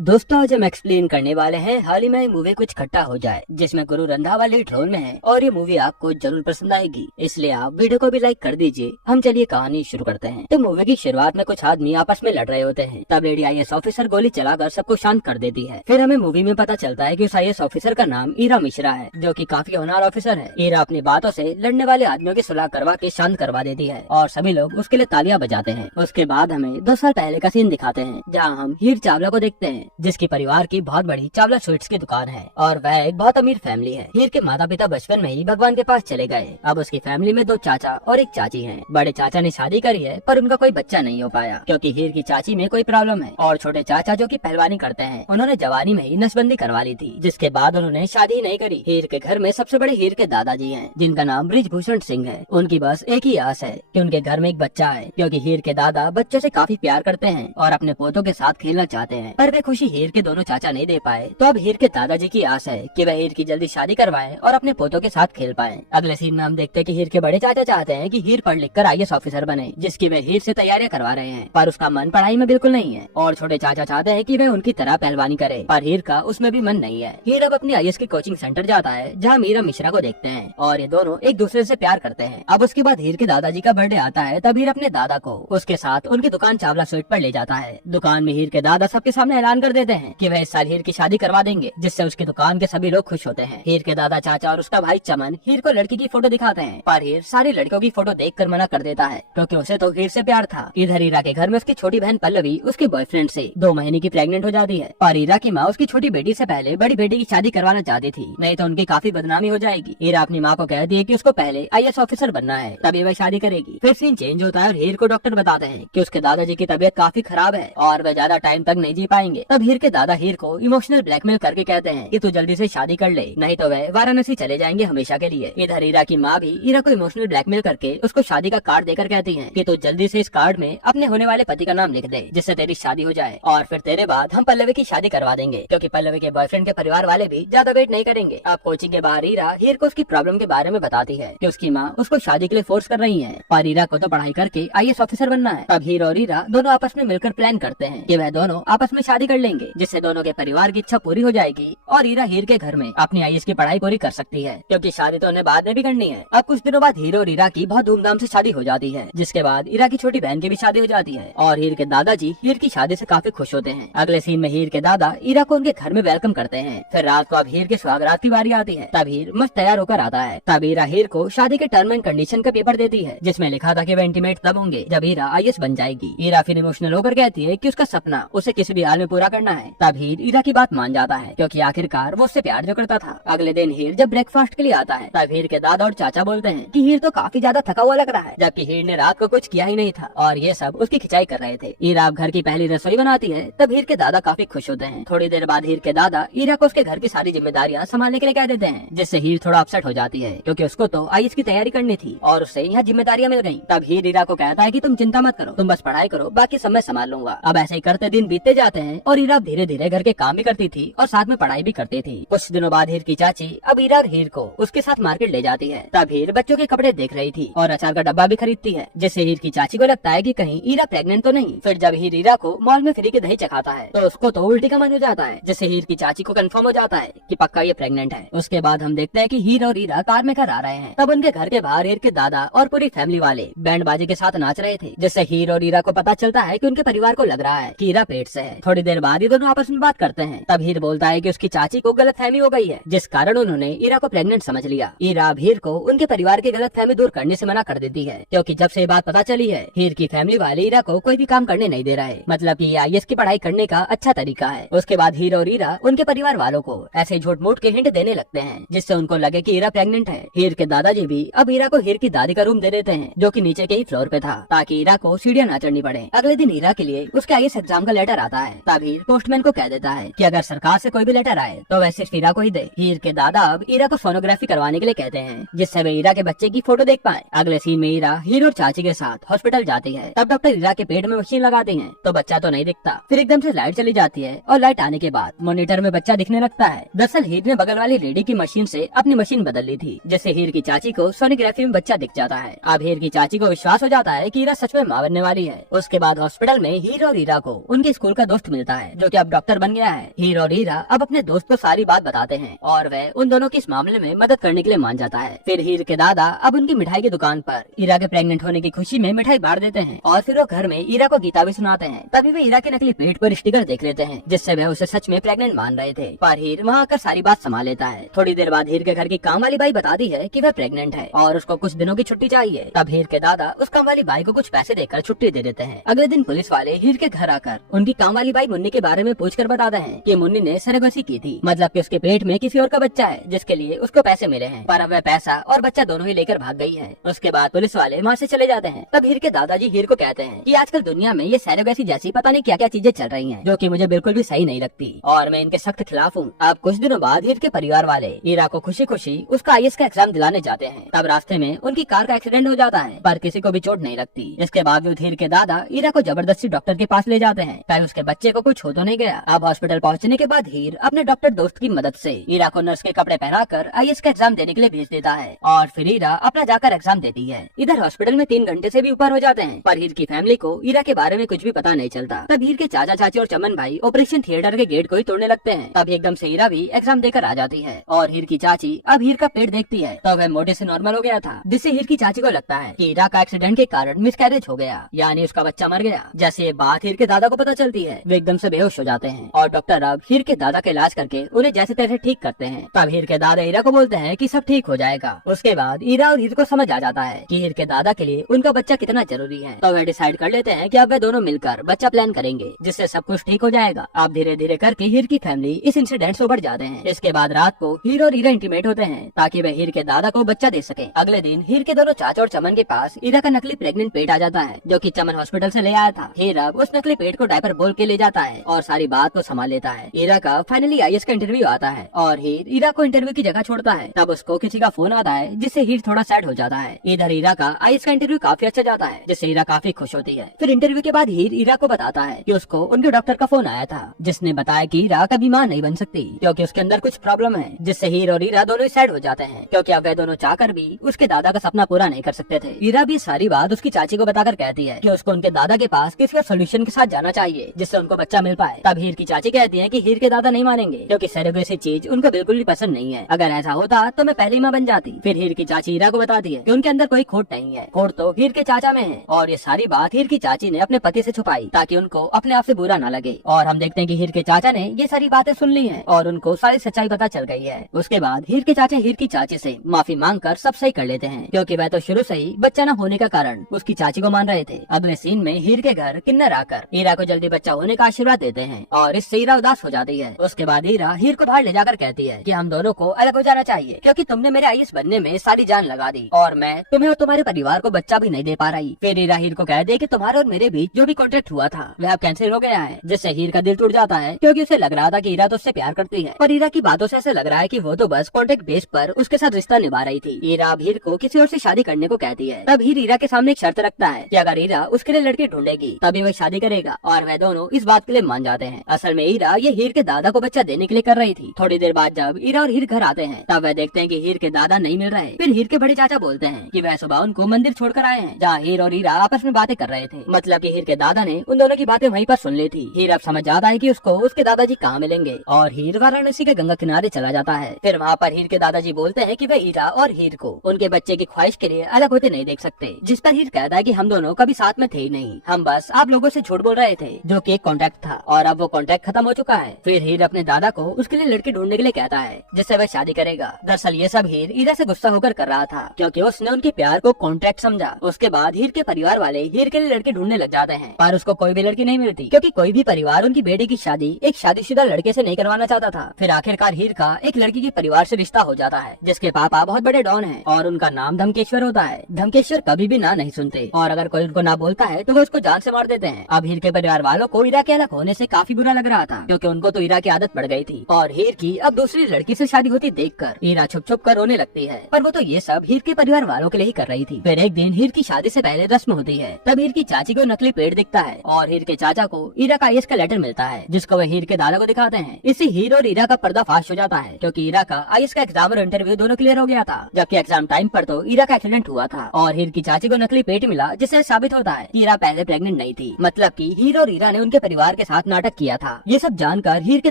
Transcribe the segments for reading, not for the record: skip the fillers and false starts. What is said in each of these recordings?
दोस्तों आज हम एक्सप्लेन करने वाले हैं हाल ही में मूवी कुछ खट्टा हो जाए, जिसमें गुरु रंधावा लीड रोल में है और ये मूवी आपको जरूर पसंद आएगी, इसलिए आप वीडियो को भी लाइक कर दीजिए। हम चलिए कहानी शुरू करते हैं। तो मूवी की शुरुआत में कुछ आदमी आपस में लड़ रहे होते हैं, तब लेडी IAS ऑफिसर गोली चलाकर सबको शांत कर देती है। फिर हमें मूवी में पता चलता है कि उस IAS ऑफिसर का नाम ईरा मिश्रा है, जो कि काफी होनहार ऑफिसर है। ईरा अपनी बातों से लड़ने वाले आदमियों की सुलह करवा के शांत करवा देती है और सभी लोग उसके लिए तालियां बजाते हैं। उसके बाद हमें 2 साल पहले का सीन दिखाते हैं, जहाँ हम हीर चावला को देखते हैं, जिसकी परिवार की बहुत बड़ी चावला स्वीट्स की दुकान है और वह एक बहुत अमीर फैमिली है। हीर के माता पिता बचपन में ही भगवान के पास चले गए। अब उसकी फैमिली में 2 चाचा और 1 चाची हैं। बड़े चाचा ने शादी करी है पर उनका कोई बच्चा नहीं हो पाया, क्योंकि हीर की चाची में कोई प्रॉब्लम है। और छोटे चाचा जो कि पहलवानी करते हैं, उन्होंने जवानी में ही नसबंदी करवा ली थी, जिसके बाद उन्होंने शादी ही नहीं करी। हीर के घर में सबसे बड़े हीर के दादाजी हैं, जिनका नाम बृजभूषण सिंह है। उनकी बस एक ही आस है कि उनके घर में एक बच्चा है, क्योंकि हीर के दादा बच्चों से काफी प्यार करते हैं और अपने पोतों के साथ खेलना चाहते हैं। पर वे खुशी हीर के दोनों चाचा नहीं दे पाए, तो अब हीर के दादाजी की आस है कि वह हीर की जल्दी शादी करवाएं और अपने पोतों के साथ खेल पाएं। अगले सीन में हम देखते हैं कि हीर के बड़े चाचा चाहते हैं कि हीर पढ़ लिख कर IAS ऑफिसर बने, जिसकी वे हीर से तैयारियां करवा रहे हैं, पर उसका मन पढ़ाई में बिल्कुल नहीं है। और छोटे चाचा चाहते हैं कि वह उनकी तरह पहलवानी करे, पर हीर का उसमें भी मन नहीं है। हीर अब अपनी IAS के कोचिंग सेंटर जाता है, जहाँ मीरा मिश्रा को देखते हैं और ये दोनों एक दूसरे से प्यार करते हैं। अब उसके बाद हीर के दादाजी का बर्थडे आता है, तब हीर अपने दादा को उसके साथ उनकी दुकान चावला स्वीट पर ले जाता है। दुकान में हीर के दादा सबके सामने ऐलान कर देते हैं कि वह इस साल हीर की शादी करवा देंगे, जिससे उसकी दुकान के सभी लोग खुश होते हैं। हीर के दादा चाचा और उसका भाई चमन हीर को लड़की की फोटो दिखाते हैं, पर हीर सारी लड़कियों की फोटो देखकर मना कर देता है, क्योंकि उसे तो हीर से प्यार था। इधर हीरा के घर में उसकी छोटी बहन पल्लवी उसके बॉयफ्रेंड से 2 महीने की प्रेग्नेंट हो जाती है, और हीरा की माँ उसकी छोटी बेटी से पहले बड़ी बेटी की शादी करवाना चाहती थी, नहीं तो उनकी काफी बदनामी हो जाएगी। हीरा अपनी माँ को कहती है कि उसको पहले IAS ऑफिसर बनना है, तभी वह शादी करेगी। फिर सीन चेंज होता है और हीर को डॉक्टर बताते हैं कि उसके दादाजी की तबीयत काफी खराब है और वह ज्यादा टाइम तक नहीं जी पाएंगे। तब हीर के दादा हीर को इमोशनल ब्लैकमेल करके कहते हैं कि तू जल्दी से शादी कर ले, नहीं तो वह वाराणसी चले जाएंगे हमेशा के लिए। इधर हीरा की माँ भी हीरा को इमोशनल ब्लैकमेल करके उसको शादी का कार्ड देकर कहती है कि तू जल्दी से इस कार्ड में अपने होने वाले पति का नाम लिख दे, जिससे तेरी शादी हो जाए और फिर तेरे बाद हम पल्लवी की शादी करवा देंगे, क्योंकि पल्लवी के बॉयफ्रेंड के परिवार वाले भी ज्यादा वेट नहीं करेंगे। अब कोचिंग के बाहर हीरा हीर को उसकी प्रॉब्लम के बारे में बताती है कि उसकी माँ उसको शादी के लिए फोर्स कर रही है, पर हीरा को तो पढ़ाई करके IAS ऑफिसर बनना है। तब हीर और हीरा दोनों आपस में मिलकर प्लान करते हैं कि वह दोनों आपस में शादी कर लेंगे, जिससे दोनों के परिवार की इच्छा पूरी हो जाएगी और हीरा हीर के घर में अपनी IAS की पढ़ाई पूरी कर सकती है, क्योंकि शादी तो उन्हें बाद में भी करनी है। अब कुछ दिनों बाद हीर और हीरा की बहुत धूमधाम से शादी हो जाती है, जिसके बाद हीरा की छोटी बहन की भी शादी हो जाती है और हीर के दादाजी हीर की शादी से काफी खुश होते हैं। अगले सीन में हीर के दादा हीरा को उनके घर में वेलकम करते हैं। फिर रात को अब हीर के सुहागरात की बारी आती है, तब हीर मस्त तैयार होकर आता है। तब हीरा हीर को शादी के टर्म एंड कंडीशन का पेपर देती है, जिसमें लिखा था कि वह इंटीमेट तब होंगे जब हीरा IAS बन जाएगी। हीरा फिर इमोशनल होकर कहती है कि उसका सपना उसे किसी भी हाल में पूरा करना है। तब हीर हीरा की बात मान जाता है, क्योंकि आखिरकार वो उससे प्यार जो करता था। अगले दिन हीर जब ब्रेकफास्ट के लिए आता है, तब हीर के दादा और चाचा बोलते हैं कि हीर तो काफी ज्यादा थका हुआ लग रहा है, जबकि हीर ने रात को कुछ किया ही नहीं था और ये सब उसकी खिंचाई कर रहे थे। हीरा अब घर की पहली रसोई बनाती है, तब हीर के दादा काफी खुश होते हैं। थोड़ी देर बाद हीर के दादा हीरा को उसके घर की सारी जिम्मेदारियां संभालने के लिए कह देते हैं, जिससे हीर थोड़ा अपसेट हो जाती है, क्योंकि उसको तो IAS की तैयारी करनी थी और उससे यहाँ जिम्मेदारियां मिल गयी। तब हीर हीरा को कहता है कि तुम चिंता मत करो, तुम बस पढ़ाई करो, बाकी सब मैं संभाल लूंगा। अब ऐसे ही करते दिन बीतते जाते हैं और हीरा धीरे धीरे घर के काम भी करती थी और साथ में पढ़ाई भी करती थी। कुछ दिनों बाद हीर की चाची अब हीरा और हीर को उसके साथ मार्केट ले जाती है। तब हीर बच्चों के कपड़े देख रही थी और अचार का डब्बा भी खरीदती है, जिससे हीर की चाची को लगता है कि कहीं हीरा प्रेग्नेंट तो नहीं। फिर जब हीर हीरा को मॉल में फ्री के दही चखाता है, तो उसको तो उल्टी का मन हो जाता है, जिससे हीर की चाची को कंफर्म हो जाता है कि पक्का ये प्रेग्नेंट है। उसके बाद हम देखते हैं कि हीर और हीरा कार में घर आ रहे हैं। तब उनके घर के बाहर हीर के दादा और पूरी फैमिली वाले बैंड बाजी के साथ नाच रहे थे, जिससे हीर और हीरा को पता चलता है कि उनके परिवार को लग रहा है कि हीरा पेट से है। थोड़ी देर बाद ये दोनों आपस में बात करते हैं। तब हीर बोलता है कि उसकी चाची को गलतफहमी हो गई है, जिस कारण उन्होंने हीरा को प्रेग्नेंट समझ लिया। हीरा अब हीर को उनके परिवार की गलतफहमी दूर करने से मना कर देती है, क्योंकि जब से ये बात पता चली है, हीर की फैमिली वाले हीरा को कोई भी काम करने नहीं दे रहा है, मतलब कि ये IAS की पढ़ाई करने का अच्छा तरीका है। उसके बाद हीर और हीरा उनके परिवार वालों को ऐसे झूठ मूठ के हिंट देने लगते हैं, जिससे उनको लगे कि हीरा प्रेग्नेंट है। हीर के दादाजी भी अब हीरा को हीर की दादी का रूम दे देते हैं, जो कि नीचे के ही फ्लोर पे था, ताकि हीरा को सीढ़ियां ना चढ़नी पड़े। अगले दिन हीरा के लिए उसके IAS एग्जाम का लेटर आता है। तब हीर पोस्टमैन को कह देता है कि अगर सरकार से कोई भी लेटर आए तो वह सिर्फ हीरा को ही दे। हीर के दादा अब हीरा को सोनोग्राफी करवाने के लिए कहते हैं, जिससे वे हीरा के बच्चे की फोटो देख पाए। अगले सीन में हीरा हीर और चाची के साथ हॉस्पिटल जाती है। तब डॉक्टर हीरा के पेट में मशीन लगाते हैं, तो बच्चा तो नहीं दिखता। फिर एकदम से लाइट चली जाती है और लाइट आने के बाद मॉनिटर में बच्चा दिखने लगता है। दरअसल हीर ने बगल वाली लेडी की मशीन से अपनी मशीन बदल ली थी, जिससे हीर की चाची को सोनोग्राफी में बच्चा दिख जाता है। अब हीर की चाची को विश्वास हो जाता है कि हीरा सच में मां बनने वाली है। उसके बाद हॉस्पिटल में हीर और हीरा को उनके स्कूल का दोस्त मिलता है, है जो कि अब डॉक्टर बन गया है। हीर और हीरा अब अपने दोस्त को सारी बात बताते हैं और वह उन दोनों की इस मामले में मदद करने के लिए मान जाता है। फिर हीर के दादा अब उनकी मिठाई की दुकान पर हीरा के प्रेग्नेंट होने की खुशी में मिठाई बांट देते हैं और फिर वो घर में हीरा को गीता भी सुनाते हैं। तभी वे हीरा के नकली पेट पर स्टिकर देख लेते हैं जिससे वह उसे सच में प्रेग्नेंट मान रहे थे। पर हीर वहाँ आकर सारी बात संभाल लेता है। थोड़ी देर बाद हीर के घर की काम वाली बाई बताती है कि वह प्रेग्नेंट है और उसको कुछ दिनों की छुट्टी चाहिए। तब हीर के दादा उस काम वाली बाई को कुछ पैसे देकर छुट्टी दे देते हैं। अगले दिन पुलिस वाले हीर के घर आकर उनकी काम वाली बाई मुन्नी के बारे में पूछकर बताते हैं कि मुन्नी ने सरेगसी की थी, मतलब कि उसके पेट में किसी और का बच्चा है जिसके लिए उसको पैसे मिले हैं, पर अब वह पैसा और बच्चा दोनों ही लेकर भाग गई है। उसके बाद पुलिस वाले वहाँ से चले जाते हैं। तब हीर के दादाजी हीर को कहते हैं कि आजकल दुनिया में ये सरेगसी जैसी पता नहीं क्या क्या चीजें चल रही हैं, जो कि मुझे बिल्कुल भी सही नहीं लगती और मैं इनके सख्त खिलाफ हूँ। अब कुछ दिनों बाद हीर के परिवार वाले हीरा को खुशी खुशी उसका आईएएस का एग्जाम दिलाने जाते हैं। तब रास्ते में उनकी कार का एक्सीडेंट हो जाता है पर किसी को भी चोट नहीं लगती। इसके बावजूद हीर के दादा हीरा को जबरदस्ती डॉक्टर के पास ले जाते हैं ताकि उसके बच्चे को कुछ हो तो नहीं गया। अब हॉस्पिटल पहुंचने के बाद हीर अपने डॉक्टर दोस्त की मदद से हीरा को नर्स के कपड़े पहनाकर आईएएस का एग्जाम देने के लिए भेज देता है और फिर हीरा अपना जाकर एग्जाम देती है। इधर हॉस्पिटल में 3 घंटे से भी ऊपर हो जाते हैं पर हीर की फैमिली को हीरा के बारे में कुछ भी पता नहीं चलता। तब हीर के चाचा चाची और चमन भाई ऑपरेशन थिएटर के गेट को ही तोड़ने लगते हैं। तब एकदम से हीरा भी एग्जाम देकर आ जाती है और हीर की चाची अब हीर का पेट देखती है तो वह मोटे से नॉर्मल हो गया था, जिससे हीर की चाची को लगता है कि हीरा का एक्सीडेंट के कारण मिसकैरेज हो गया, यानी उसका बच्चा मर गया। जैसे ये बात हीर के दादा को पता चलती है वे एकदम से बेहोश हो जाते हैं और डॉक्टर अब हीर के दादा का इलाज करके उन्हें जैसे तैसे ठीक करते हैं। तब हीर के दादा हीरा को बोलते हैं कि सब ठीक हो जाएगा। उसके बाद हीरा और हीर को समझ आ जाता है कि हीर के दादा के लिए उनका बच्चा कितना जरूरी है। तो वे डिसाइड कर लेते हैं कि अब वे दोनों मिलकर बच्चा प्लान करेंगे जिससे सब कुछ ठीक हो जाएगा। अब धीरे धीरे करके हीर की फैमिली इस इंसिडेंट से उबर जाते हैं। इसके बाद रात को हीर और हीरा इंटीमेट होते हैं ताकि वे हीर के दादा को बच्चा दे सके। अगले दिन हीर के दोनों चाचा और चमन के पास हीरा का नकली प्रेग्नेंट पेट आ जाता है जो कि चमन हॉस्पिटल से ले आया था। हीरा उस नकली पेट को डायपर बोल के ले जाता है और सारी बात को संभाल लेता है। हीरा का फाइनली आईएएस का इंटरव्यू आता है और हीरा को इंटरव्यू की जगह छोड़ता है। तब उसको किसी का फोन आता है जिससे हीर थोड़ा सैड हो जाता है। इधर हीरा का आईएएस का इंटरव्यू काफी अच्छा जाता है जिससे हीरा काफी खुश होती है। फिर इंटरव्यू के बाद हीरा को बताता है कि उसको उनके डॉक्टर का फोन आया था जिसने बताया कि हीरा कभी मां नहीं बन सकती क्योंकि उसके अंदर कुछ प्रॉब्लम है, जिससे हीर और हीरा दोनों सैड हो जाते हैं क्योंकि अब वे दोनों चाहकर भी उसके दादा का सपना पूरा नहीं कर सकते थे। हीरा भी सारी बात उसकी चाची को बताकर कहती है कि उसको उनके दादा के पास किसी और सोल्यूशन के साथ जाना चाहिए जिससे उनको बच्चा मिल पाए। तब हीर की चाची कहती है कि हीर के दादा नहीं मानेंगे क्योंकि सरेगसी चीज उनको बिल्कुल भी पसंद नहीं है। अगर ऐसा होता तो मैं पहले मां बन जाती। फिर हीर की चाची हीरा को बताती है कि उनके अंदर कोई खोट नहीं है, खोट तो हीर के चाचा में है। और ये सारी बात हीर की चाची ने अपने पति से छुपाई ताकि उनको अपने आप से बुरा न लगे। और हम देखते हैं कि हीर के चाचा ने ये सारी बातें सुन ली है और उनको सारी सच्चाई पता चल गई है। उसके बाद हीर के चाचा हीर की चाची से माफी मांगकर सब सही कर लेते हैं क्योंकि वह तो शुरू से ही बच्चा न होने का कारण उसकी चाची को मान रहे थे। अगले सीन में हीर के घर किन्नर आकर हीरा को जल्दी बच्चा होने का आशीर्वाद देते हैं और इससे हीरा उदास हो जाती है। उसके बाद हीरा हीर को बाहर ले जाकर कहती है कि हम दोनों को अलग हो जाना चाहिए क्योंकि तुमने मेरे आईएएस बनने में सारी जान लगा दी और मैं तुम्हें और तुम्हारे परिवार को बच्चा भी नहीं दे पा रही। फिर हीरा हीर को कह दे कि तुम्हारे और मेरे बीच जो भी कॉन्ट्रैक्ट हुआ था वह अब कैंसिल हो गया है, जिससे हीर का दिल टूट जाता है क्योंकि उसे लग रहा था कि हीरा तो उससे प्यार करती है। पर हीरा की बातों से ऐसे लग रहा है कि वो तो बस कॉन्ट्रैक्ट बेस पर उसके साथ रिश्ता निभा रही थी। हीरा अब हीर को किसी और से शादी करने को कहती है। तब हीर हीरा के सामने एक शर्त रखता है कि अगर हीरा उसके लिए लड़की ढूंढेगी तभी वह शादी करेगा और वह दोनों इस बात के लिए मान जाते हैं। असल में हीरा ये हीर के दादा को बच्चा देने के लिए कर रही थी। थोड़ी देर बाद जब हीरा और हीर घर आते हैं तब वह देखते हैं कि हीर के दादा नहीं मिल रहे। फिर हीर के बड़े चाचा बोलते हैं कि वह सुबह उनको मंदिर छोड़कर आए हैं जहाँ हीर और हीरा आपस में बातें कर रहे थे, मतलब कि हीर के दादा ने उन दोनों की बातें वहीं पर सुन ली थी। हीर अब समझ जाता है कि उसको उसके दादाजी कहाँ मिलेंगे और हीर वाराणसी के गंगा किनारे चला जाता है। फिर वहाँ पर हीर के दादाजी बोलते हैं कि वह हीरा और हीर को उनके बच्चे की ख्वाहिश के लिए अलग होते नहीं देख सकते, जिस पर हीर कहता है कि हम दोनों कभी साथ में थे ही नहीं, हम बस आप लोगों से झूठ बोल रहे थे, जो कि एक कॉन्ट्रैक्ट था और अब वो कॉन्ट्रैक्ट खत्म हो चुका है। फिर हीर अपने दादा को उसके लिए लड़की ढूंढने के लिए कहता है जिससे वह शादी करेगा। दरअसल ये सब हीर हीरा से गुस्सा होकर कर रहा था क्योंकि उसने उनके प्यार को कॉन्ट्रैक्ट समझा। उसके बाद हीर के परिवार वाले हीर के लिए लड़की ढूंढने लग जाते हैं पर उसको कोई भी लड़की नहीं मिलती क्योंकि कोई भी परिवार उनकी बेटी की शादी एक शादीशुदा लड़के से नहीं करवाना चाहता था। फिर आखिरकार हीर का एक लड़की के परिवार से रिश्ता हो जाता है जिसके पापा बहुत बड़े डॉन हैं और उनका नाम धमकेश्वर होता है। धमकेश्वर कभी भी ना नहीं सुनते और अगर कोई उनको ना बोलता है तो वो उसको जान से मार देते हैं। अब हीर के परिवार वालों को हीरा के अलग होने से काफी बुरा लग रहा था क्योंकि उनको तो हीरा की आदत पड़ गई थी और हीर की अब दूसरी लड़की से शादी होती देखकर हीरा छुप छुप कर रोने लगती है। पर वो तो ये सब हीर के परिवार वालों के लिए ही कर रही थी। फिर एक दिन हीर की शादी से पहले रस्म होती है। तब हीर की चाची को नकली पेड़ दिखता है और हीर के चाचा को हीरा का आईएएस का लेटर मिलता है जिसको वह हीर के दादा को दिखाते हैं। इससे हीर और हीरा का पर्दाफाश हो जाता है क्योंकि हीरा का आईएएस का एग्जाम और इंटरव्यू दोनों क्लियर हो गया था, जबकि एग्जाम टाइम पर तो हीरा का एक्सीडेंट हुआ था और हीर की चाची को नकली पेट मिला जिससे साबित होता है कि हीरा पहले प्रेग्नेंट नहीं थी, मतलब कि हीर और हीरा ने उनके परिवार के साथ नाटक किया था। ये सब जानकर हीर के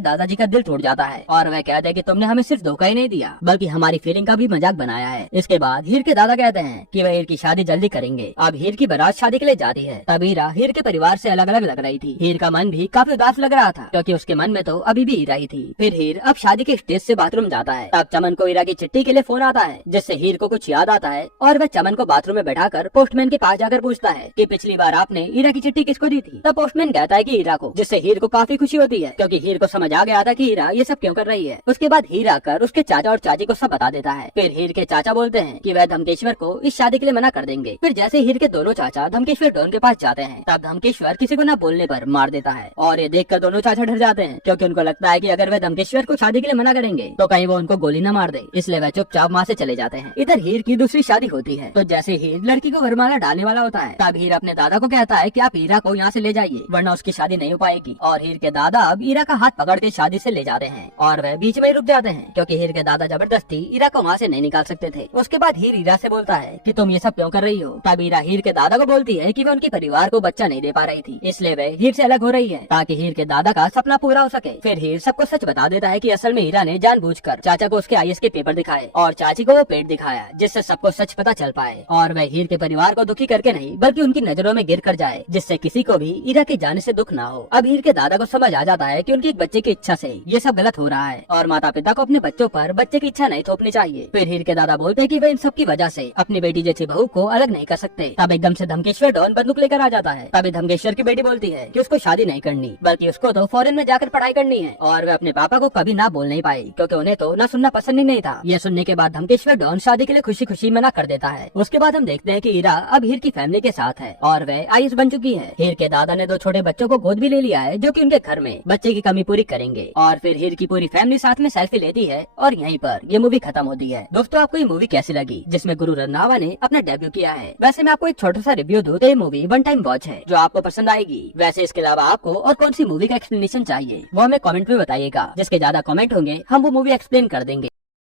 दादाजी का दिल टूट जाता है और वह कहते हैं कि तुमने हमें सिर्फ धोखा ही नहीं दिया बल्कि हमारी फीलिंग का भी मजाक बनाया है। इसके बाद हीर के दादा कहते हैं कि वह हीर की शादी जल्दी करेंगे। अब हीर की बारात शादी के लिए जाती है। तब हीरा हीर के परिवार से अलग अलग लग रही थी। हीर का मन भी काफी उदास लग रहा था क्योंकि उसके मन में तो अभी भी हीरा ही थी। फिर हीर अब शादी के स्टेज से बाथरूम जाता है। तब चमन को हीरा की चिट्ठी के लिए फोन आता है, जिससे हीर को कुछ याद आता है और वह चमन को बाथरूम में बैठाकर पोस्टमैन के पास जाकर पूछता है कि पिछली बार आपने हीरा की चिट्ठी किसको दी थी। तब पोस्टमैन कहता है कि हीरा को, जिससे हीर को काफी खुशी होती है क्योंकि हीर को समझ आ गया था कि हीरा ये सब क्यों कर रही है। उसके बाद हीर आकर उसके चाचा और चाची को सब बता देता है। फिर हीर के चाचा बोलते हैं कि वह धमकेश्वर को इस शादी के लिए मना कर देंगे। फिर जैसे हीर के दोनों चाचा धमकेश्वर डॉन के पास जाते हैं, तब धमकेश्वर किसी को न बोलने पर मार देता है और ये देखकर दोनों चाचा डर जाते हैं क्योंकि उनको लगता है कि अगर वह धमकेश्वर को शादी के लिए मना करेंगे तो कहीं वो उनको गोली न मार दे, इसलिए वह चुपचाप वहाँ से चले जाते हैं। इधर हीर की दूसरी शादी होती है। तो जैसे हीर लड़की को वरमाला डालने वाला होता है, तब हीर अपने दादा को कहता है कि आप हीरा को यहाँ से ले जाइए वरना उसकी शादी नहीं हो पाएगी। और हीर के दादा अब हीरा का हाथ पकड़ के शादी से ले जाते हैं और वह बीच में ही रुक जाते हैं क्योंकि हीर के दादा जबरदस्ती हीरा को वहाँ से नहीं निकाल सकते थे। उसके बाद हीर हीरा से बोलता है कि तुम ये सब क्यों कर रही हो। तब हीरा हीर के दादा को बोलती है कि वह उनके परिवार को बच्चा नहीं दे पा रही थी, इसलिए वह हीर से अलग हो रही है ताकि हीर के दादा का सपना पूरा हो सके। फिर हीर सबको सच बता देता है कि असल में हीरा ने जानबूझकर चाचा को उसके आईएएस के पेपर दिखाए और चाची को वो पेट दिखाया, जिससे सबको सच पता चल पाए और वह हीर के परिवार को दुखी करके नहीं बल्कि उनकी नजरों में गिर कर जाए, जिससे किसी को भी हीरा के जाने से दुख ना हो। अब हीर के दादा को समझ आ जाता है कि उनकी एक बच्चे की इच्छा से ये सब गलत हो रहा है और माता पिता को अपने बच्चों पर बच्चे की इच्छा नहीं थोपनी चाहिए। फिर हीर के दादा बोलते हैं कि वे इन सब की वजह से अपनी बेटी जैसी बहू को अलग नहीं कर सकते। तब एकदम से धमकेश्वर डॉन बंदूक लेकर आ जाता है। तभी धमकेश्वर की बेटी बोलती है कि उसको शादी नहीं करनी बल्कि उसको तो फॉरेन में जाकर पढ़ाई करनी है और वह अपने पापा को कभी ना बोल नहीं पाई क्योंकि उन्हें तो ना सुनना पसंद ही नहीं था। यह सुनने के बाद धमकेश्वर डॉन शादी के लिए खुशी खुशी मना कर देता है। उसके बाद हम देखते हैं कि हीरा अब हीर की फैमिली के साथ है और वह आईएएस बन चुकी है। हीर के दादा ने 2 छोटे बच्चों को गोद भी ले लिया है जो कि उनके घर में बच्चे की कमी पूरी करेंगे। और फिर हीर की पूरी फैमिली साथ में सेल्फी लेती है और यहीं पर ये मूवी खत्म होती है। दोस्तों, आपको ये मूवी कैसी लगी जिसमें गुरु रंधावा ने अपना डेब्यू किया है? वैसे मैं आपको एक छोटा सा रिव्यू दूं तो ये मूवी वन टाइम वॉच है जो आपको पसंद आएगी। वैसे इसके अलावा आपको और कौन सी मूवी का एक्सप्लेनेशन चाहिए वो हमें कमेंट में बताइएगा। जिसके ज्यादा कमेंट होंगे हम वो मूवी एक्सप्लेन कर देंगे।